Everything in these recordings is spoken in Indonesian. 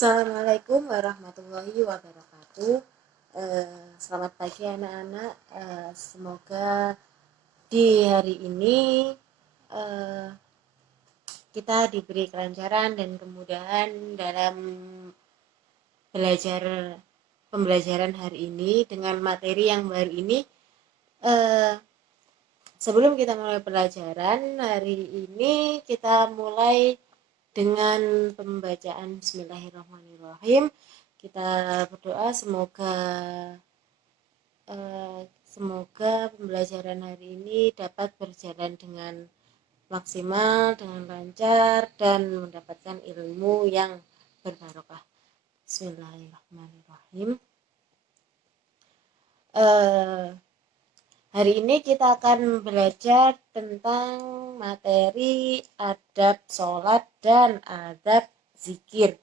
Assalamualaikum warahmatullahi wabarakatuh. Selamat pagi anak-anak. Semoga di hari ini eh, kita diberi kelancaran dan kemudahan dalam belajar pembelajaran hari ini dengan materi yang baru ini. Eh, Sebelum kita mulai pelajaran hari ini, kita mulai dengan pembacaan Bismillahirrahmanirrahim. Kita berdoa semoga pembelajaran hari ini dapat berjalan dengan maksimal, dengan lancar, dan mendapatkan ilmu yang berbarokah. Bismillahirrahmanirrahim. Hari ini kita akan belajar tentang materi adab sholat dan adab zikir.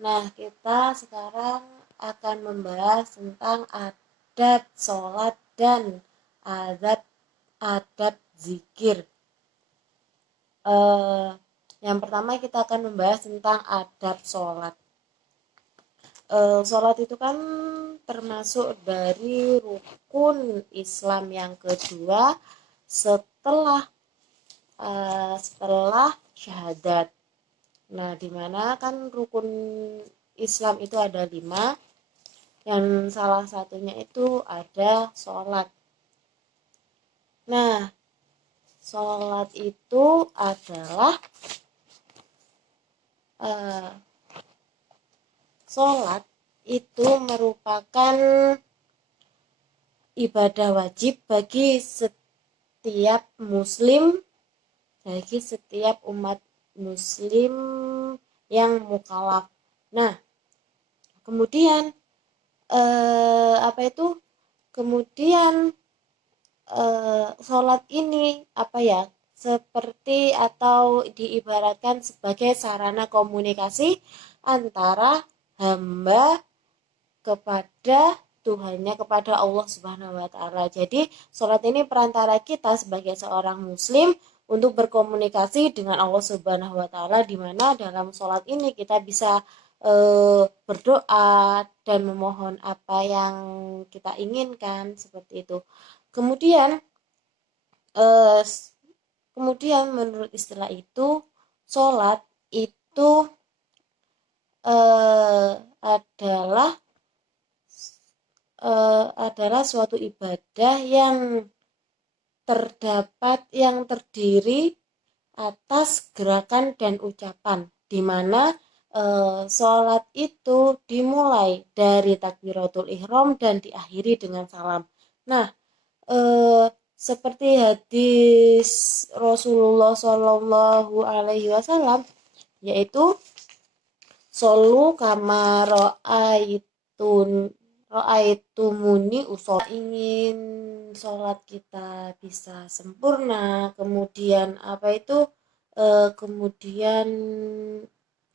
Nah, kita sekarang akan membahas tentang adab sholat dan adab zikir. Yang pertama kita akan membahas tentang adab sholat. Sholat itu kan termasuk dari rukun Islam yang kedua setelah syahadat. Nah, dimana kan rukun Islam itu ada 5, yang salah satunya itu ada sholat. Nah, sholat itu adalah sholat itu merupakan ibadah wajib bagi setiap muslim, bagi setiap umat muslim yang mukallaf. Nah, kemudian sholat ini seperti atau diibaratkan sebagai sarana komunikasi antara hamba kepada Tuhannya, kepada Allah Subhanahu wa Ta'ala. Jadi sholat ini perantara kita sebagai seorang muslim untuk berkomunikasi dengan Allah Subhanahu wa Ta'ala, di mana dalam sholat ini kita bisa berdoa dan memohon apa yang kita inginkan, seperti itu. Kemudian menurut istilah itu, sholat itu adalah suatu ibadah yang terdiri atas gerakan dan ucapan, di mana sholat itu dimulai dari takbiratul ihram dan diakhiri dengan salam. Nah, seperti hadis Rasulullah Shallallahu Alaihi Wasallam, yaitu solu kama ro'aitumuni ushol. Ingin sholat kita bisa sempurna, kemudian kemudian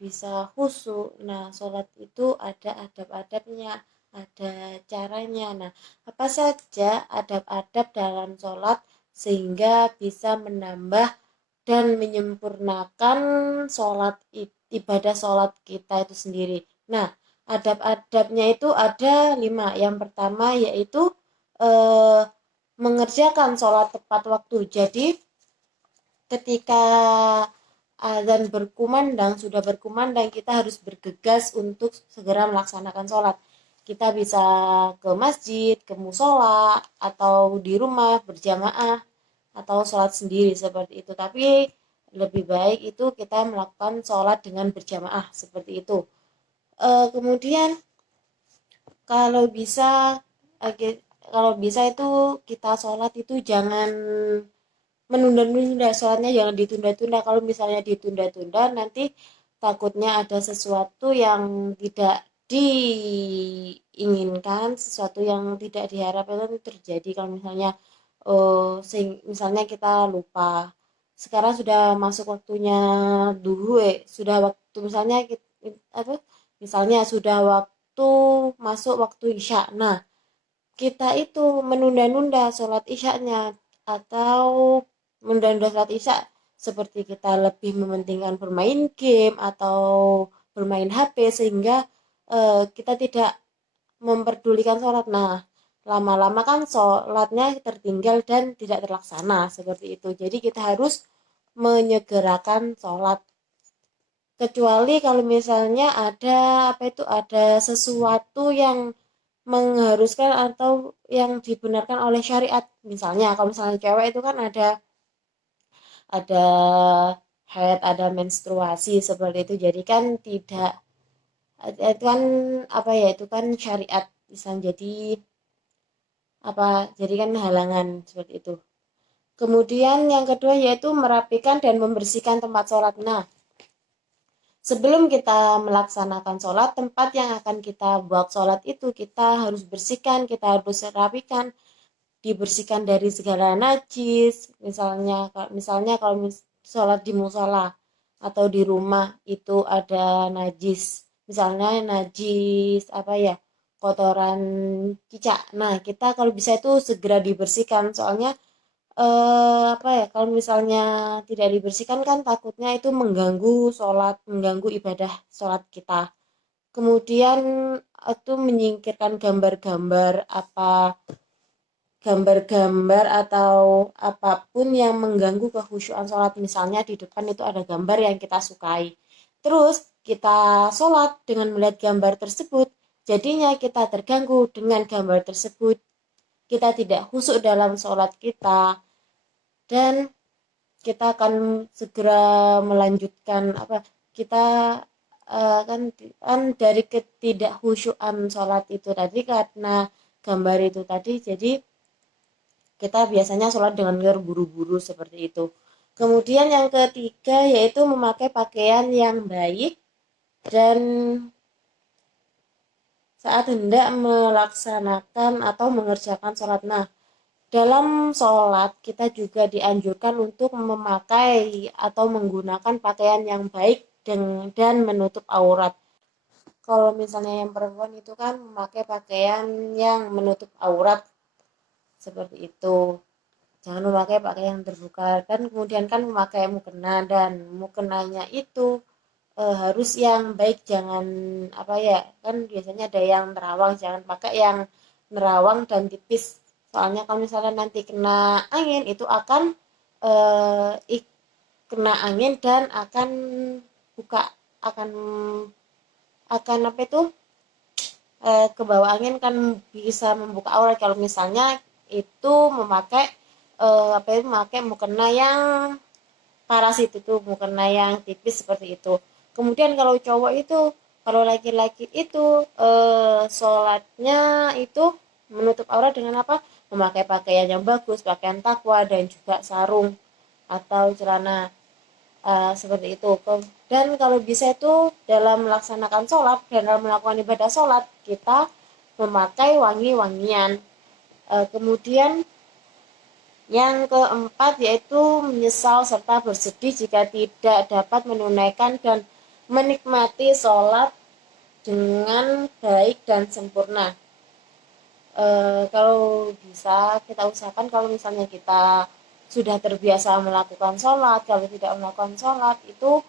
bisa khusyuk. Nah, sholat itu ada adab-adabnya, ada caranya. Nah, apa saja adab-adab dalam sholat sehingga bisa menambah dan menyempurnakan ibadah sholat kita itu sendiri. Nah, adab-adabnya itu ada 5. Yang pertama yaitu mengerjakan sholat tepat waktu. Jadi ketika azan sudah berkumandang, kita harus bergegas untuk segera melaksanakan sholat. Kita bisa ke masjid, ke musola, atau di rumah berjamaah, atau sholat sendiri seperti itu. Tapi lebih baik itu kita melakukan sholat dengan berjamaah seperti itu. Kemudian kalau bisa itu kita sholat itu jangan menunda-nunda, sholatnya jangan ditunda-tunda. Kalau misalnya ditunda-tunda, nanti takutnya ada sesuatu yang tidak diinginkan, sesuatu yang tidak diharapkan itu terjadi. Kalau misalnya kita lupa, sekarang sudah masuk waktunya sudah waktu misalnya sudah waktu masuk waktu isya. Nah, kita itu menunda-nunda sholat isyanya atau menunda sholat isya, seperti kita lebih mementingkan bermain game atau bermain HP sehingga kita tidak memperdulikan sholat. Nah, lama-lama kan sholatnya tertinggal dan tidak terlaksana seperti itu. Jadi kita harus menyegerakan sholat. Kecuali kalau misalnya ada apa itu ada sesuatu yang mengharuskan atau yang dibenarkan oleh syariat. Misalnya kalau misalnya cewek itu kan ada haid, ada menstruasi seperti itu. Jadi kan tidak itu kan apa ya itu kan syariat bisa jadi apa jadi kan halangan seperti itu. Kemudian yang kedua yaitu merapikan dan membersihkan tempat sholat. Nah, sebelum kita melaksanakan sholat, tempat yang akan kita buat sholat itu kita harus bersihkan, kita harus rapikan, dibersihkan dari segala najis. Misalnya kalau sholat di musola atau di rumah itu ada najis, misalnya najis apa ya kotoran cicak. Nah, kita kalau bisa itu segera dibersihkan, soalnya apa ya kalau misalnya tidak dibersihkan kan takutnya itu mengganggu sholat, mengganggu ibadah sholat kita. Kemudian itu menyingkirkan gambar-gambar gambar-gambar atau apapun yang mengganggu kekhusyuan sholat. Misalnya di depan itu ada gambar yang kita sukai, terus kita sholat dengan melihat gambar tersebut, jadinya kita terganggu dengan gambar tersebut, kita tidak khusyuk dalam sholat kita, dan kita akan segera melanjutkan apa kita kan dari ketidakkhusyuan sholat itu tadi karena gambar itu tadi, jadi kita biasanya sholat dengan terburu-buru seperti itu. Kemudian yang ketiga yaitu memakai pakaian yang baik dan saat hendak melaksanakan atau mengerjakan sholat. Nah, dalam sholat kita juga dianjurkan untuk memakai atau menggunakan pakaian yang baik dan menutup aurat. Kalau misalnya yang perempuan itu kan memakai pakaian yang menutup aurat seperti itu. Jangan memakai pakaian yang terbuka, dan kemudian kan memakai mukena, dan mukenanya itu harus yang baik, jangan apa ya kan biasanya ada yang nerawang, jangan pakai yang nerawang dan tipis, soalnya kalau misalnya nanti kena angin itu akan kena angin dan akan buka akan apa itu ke bawah angin kan bisa membuka aurat kalau misalnya itu memakai apa itu memakai mukena yang parasit, itu mukena yang tipis seperti itu. Kemudian kalau cowok itu, kalau laki-laki itu sholatnya itu menutup aurat dengan apa? Memakai pakaian yang bagus, pakaian takwa dan juga sarung atau celana seperti itu. Dan kalau bisa itu dalam melaksanakan sholat dan dalam melakukan ibadah sholat kita memakai wangi-wangian. Kemudian yang keempat yaitu menyesal serta bersedih jika tidak dapat menunaikan dan menikmati sholat dengan baik dan sempurna. Kalau bisa kita usahakan kalau misalnya kita sudah terbiasa melakukan sholat, kalau tidak melakukan sholat itu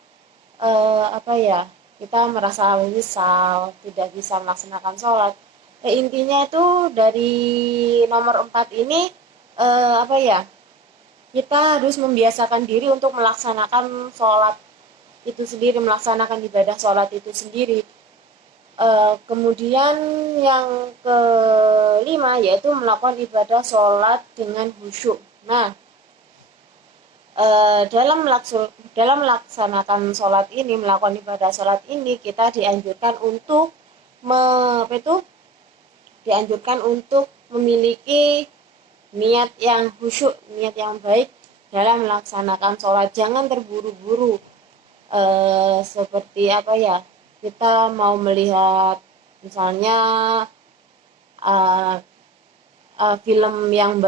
apa ya kita merasa menyesal tidak bisa melaksanakan sholat. Intinya itu dari nomor 4 ini apa ya kita harus membiasakan diri untuk melaksanakan sholat itu sendiri, melaksanakan ibadah sholat itu sendiri. Kemudian yang kelima yaitu melakukan ibadah sholat dengan khusyuk. Nah, dalam melaksanakan sholat ini, melakukan ibadah sholat ini, kita dianjurkan untuk apa itu? Dianjurkan untuk memiliki niat yang khusyuk, niat yang baik dalam melaksanakan sholat. Jangan terburu-buru. Seperti apa ya? Kita mau melihat misalnya uh, film yang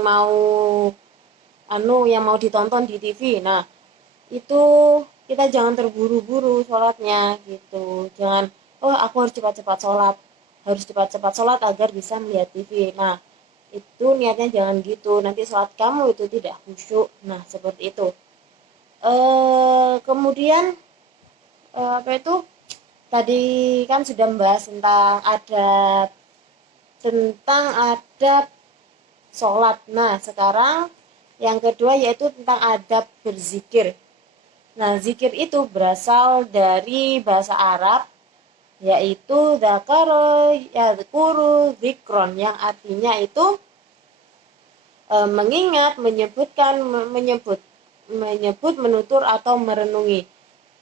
mau yang mau ditonton di TV. Nah, itu kita jangan terburu-buru sholatnya gitu. Jangan, oh aku harus cepat-cepat sholat, harus cepat-cepat sholat agar bisa melihat TV. Nah, itu niatnya jangan gitu. Nanti sholat kamu itu tidak khusyuk. Nah, seperti itu. Kemudian apa itu tadi kan sudah membahas tentang adab sholat. Nah, sekarang yang kedua yaitu tentang adab berzikir. Nah, zikir itu berasal dari bahasa Arab, yaitu dzakara yadzkuru dzikron, yang artinya itu mengingat, menyebutkan, menyebut, menutur atau merenungi.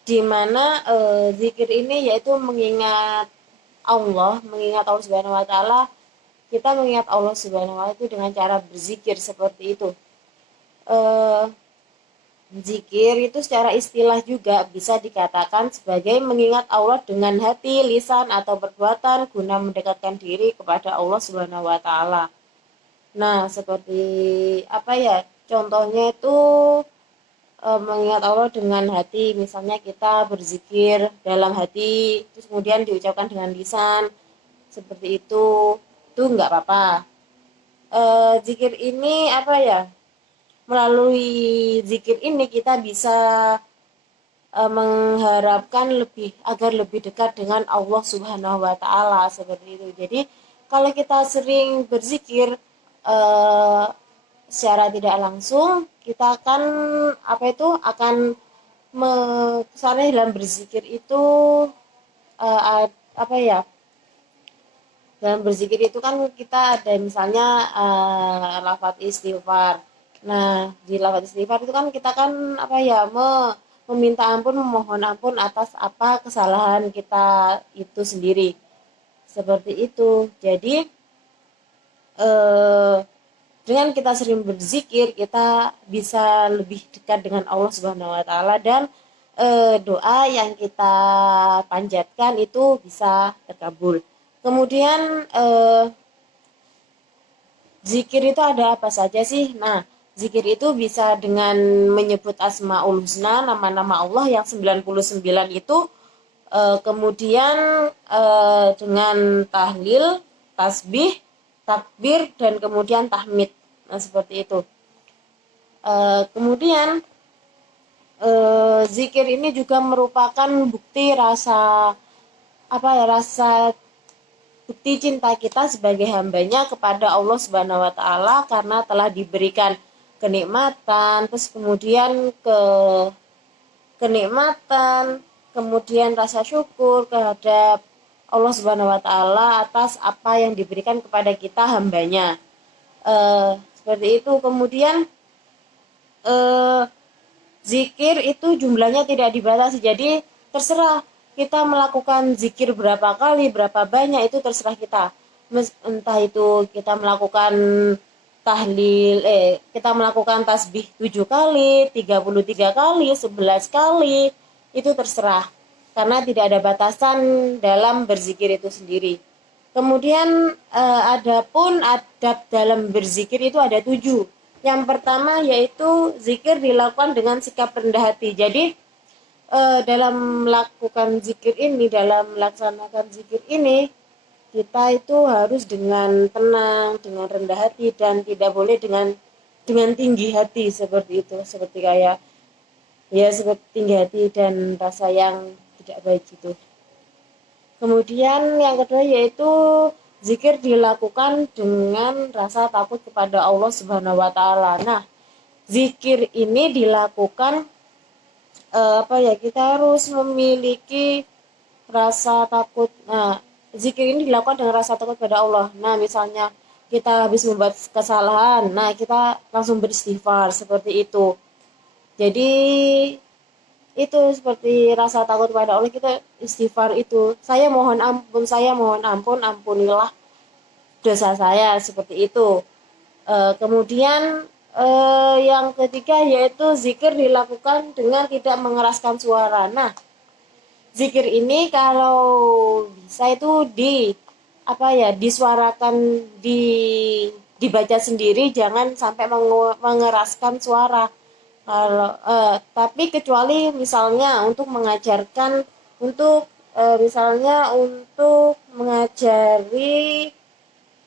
Di mana zikir ini yaitu mengingat Allah Subhanahu wa taala. Kita mengingat Allah Subhanahu wa taala itu dengan cara berzikir seperti itu. Eh, Zikir itu secara istilah juga bisa dikatakan sebagai mengingat Allah dengan hati, lisan, atau perbuatan guna mendekatkan diri kepada Allah Subhanahu wa taala. Nah, seperti apa ya? Contohnya itu mengingat Allah dengan hati, misalnya kita berzikir dalam hati, terus kemudian diucapkan dengan lisan, seperti itu nggak apa-apa. Zikir ini apa ya? Melalui zikir ini kita bisa mengharapkan agar lebih dekat dengan Allah Subhanahu wa taala seperti itu. Jadi kalau kita sering berzikir eh, secara tidak langsung kita akan kesana dalam berzikir itu apa ya, dalam berzikir itu kan kita ada misalnya lafaz istighfar. Nah, di lafaz istighfar itu kan kita kan apa ya, meminta ampun, memohon ampun atas apa kesalahan kita itu sendiri. Seperti itu. Jadi eh, dengan kita sering berzikir, kita bisa lebih dekat dengan Allah Subhanahu wa taala, dan doa yang kita panjatkan itu bisa terkabul. Kemudian zikir itu ada apa saja sih? Nah, zikir itu bisa dengan menyebut Asmaul Husna, nama-nama Allah yang 99 itu, kemudian dengan tahlil, tasbih, takbir, dan kemudian tahmid. Nah, seperti itu. Kemudian zikir ini juga merupakan rasa bukti cinta kita sebagai hambanya kepada Allah Subhanahu wa taala, karena telah diberikan kenikmatan, terus kemudian kenikmatan, kemudian rasa syukur terhadap Allah Subhanahu wa taala atas apa yang diberikan kepada kita hambanya. Seperti itu. Kemudian eh, zikir itu jumlahnya tidak dibatasi, jadi terserah kita melakukan zikir berapa kali, berapa banyak, itu terserah kita. Entah itu kita melakukan kita melakukan tasbih 7 kali, 33 kali, 11 kali, itu terserah. Karena tidak ada batasan dalam berzikir itu sendiri. Kemudian adapun adab dalam berzikir itu ada 7. Yang pertama yaitu zikir dilakukan dengan sikap rendah hati. Jadi dalam melaksanakan zikir ini, kita itu harus dengan tenang, dengan rendah hati, dan tidak boleh dengan tinggi hati seperti itu, seperti kayak ya seperti tinggi hati dan rasa yang tidak baik gitu. Kemudian yang kedua yaitu zikir dilakukan dengan rasa takut kepada Allah Subhanahu wa taala. Nah, zikir ini dilakukan kita harus memiliki rasa takut. Nah, zikir ini dilakukan dengan rasa takut pada Allah. Nah, misalnya kita habis membuat kesalahan, nah kita langsung beristighfar seperti itu. Jadi itu seperti rasa takut pada Allah, kita istighfar itu. Saya mohon ampun, ampunilah dosa saya, seperti itu. Kemudian yang ketiga yaitu zikir dilakukan dengan tidak mengeraskan suara. Nah, zikir ini kalau bisa itu disuarakan, dibaca sendiri, jangan sampai mengeraskan suara. Kalau tapi kecuali misalnya untuk mengajari,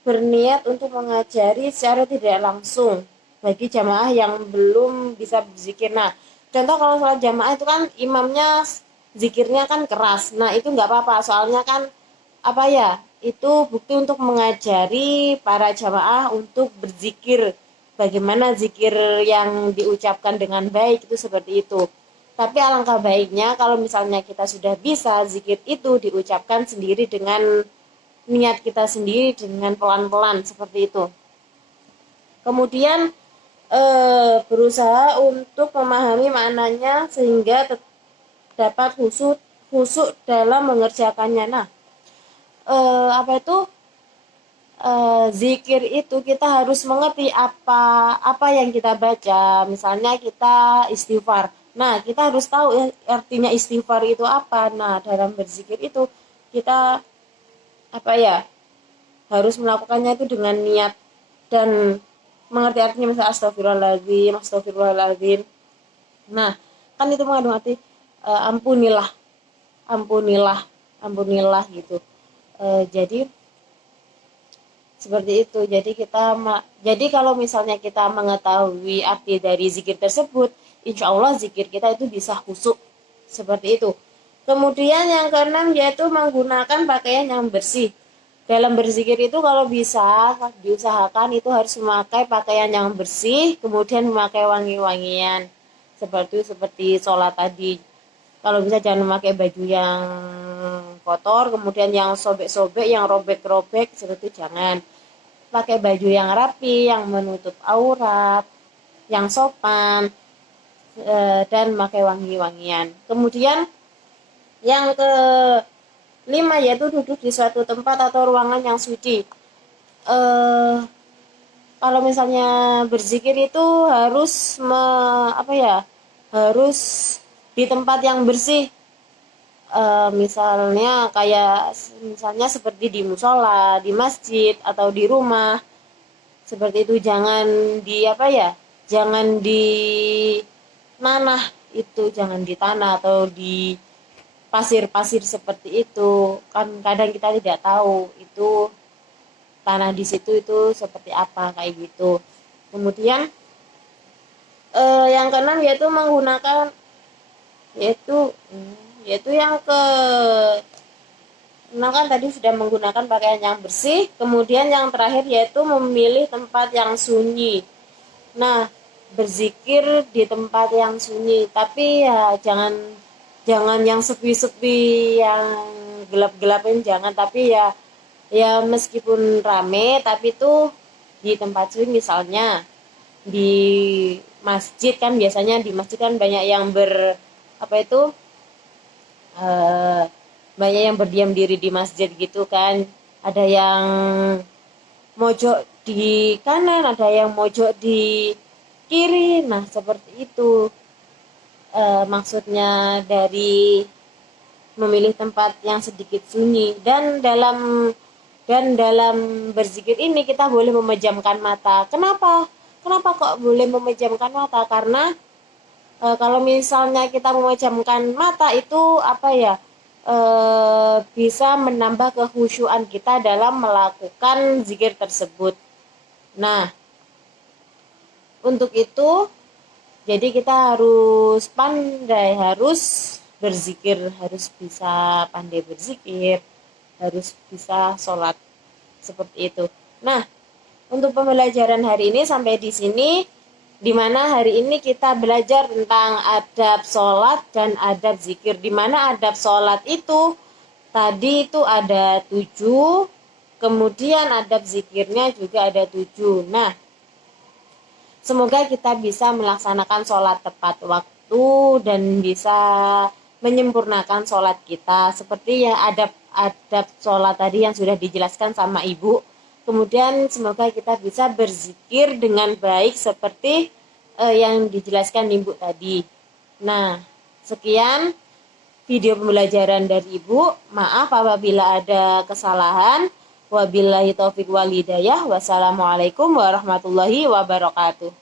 berniat untuk mengajari secara tidak langsung bagi jamaah yang belum bisa berzikir. Nah, contoh kalau sholat jamaah itu kan imamnya zikirnya kan keras. Nah, itu nggak apa-apa, soalnya kan apa ya? Itu bukti untuk mengajari para jamaah untuk berzikir. Bagaimana zikir yang diucapkan dengan baik itu seperti itu. Tapi alangkah baiknya kalau misalnya kita sudah bisa zikir itu diucapkan sendiri dengan niat kita sendiri dengan pelan-pelan seperti itu. Kemudian berusaha untuk memahami maknanya sehingga dapat khusyuk dalam mengerjakannya. Nah, apa itu zikir itu kita harus mengerti apa yang kita baca. Misalnya kita istighfar. Nah, kita harus tahu artinya istighfar itu apa. Nah, dalam berzikir itu kita apa ya? Harus melakukannya itu dengan niat dan mengerti artinya, misalnya astagfirullahaladzim, astagfirullahaladzim. Nah, kan itu mengandung arti ampunilah, ampunilah, ampunilah gitu. Jadi seperti itu. Jadi kalau misalnya kita mengetahui arti dari zikir tersebut, insya Allah zikir kita itu bisa khusyuk seperti itu. Kemudian yang keenam yaitu menggunakan pakaian yang bersih. Dalam berzikir itu kalau bisa diusahakan itu harus memakai pakaian yang bersih, kemudian memakai wangi-wangian seperti sholat tadi. Kalau bisa jangan memakai baju yang kotor, kemudian yang sobek-sobek, yang robek-robek, seperti itu jangan. Pakai baju yang rapi, yang menutup aurat, yang sopan, dan memakai wangi-wangian. Kemudian yang kelima yaitu duduk di suatu tempat atau ruangan yang suci. Kalau misalnya berzikir itu harus harus di tempat yang bersih. Misalnya seperti di musola, di masjid atau di rumah. Seperti itu, jangan jangan di nanah itu, jangan di tanah atau di pasir-pasir seperti itu. Kan kadang kita tidak tahu itu tanah di situ itu seperti apa kayak gitu. Kemudian yang keenam yaitu menggunakan yaitu yang ke enam kan tadi sudah menggunakan pakaian yang bersih. Kemudian yang terakhir yaitu memilih tempat yang sunyi. Nah, berzikir di tempat yang sunyi, tapi ya jangan yang sepi-sepi, yang gelap-gelapin jangan, tapi ya meskipun rame tapi tuh di tempat sunyi, misalnya di masjid kan, biasanya di masjid kan banyak yang eh, banyak yang berdiam diri di masjid gitu kan, ada yang mojok di kanan, ada yang mojok di kiri. Nah, seperti itu maksudnya dari memilih tempat yang sedikit sunyi. Dan dalam berzikir ini kita boleh memejamkan mata. Kenapa kok boleh memejamkan mata? Karena kalau misalnya kita memejamkan mata itu bisa menambah kekhusyuan kita dalam melakukan zikir tersebut. Nah, untuk itu jadi kita harus pandai, harus berzikir, harus bisa pandai berzikir, harus bisa sholat seperti itu. Nah, untuk pembelajaran hari ini sampai di sini, di mana hari ini kita belajar tentang adab sholat dan adab zikir. Di mana adab sholat itu tadi itu ada 7, kemudian adab zikirnya juga ada 7. Nah, semoga kita bisa melaksanakan sholat tepat waktu dan bisa menyempurnakan sholat kita seperti ya adab sholat tadi yang sudah dijelaskan sama Ibu. Kemudian semoga kita bisa berzikir dengan baik seperti yang dijelaskan Ibu tadi. Nah, sekian video pembelajaran dari Ibu. Maaf apabila ada kesalahan. Wabillahi taufiq wal hidayah. Wassalamualaikum warahmatullahi wabarakatuh.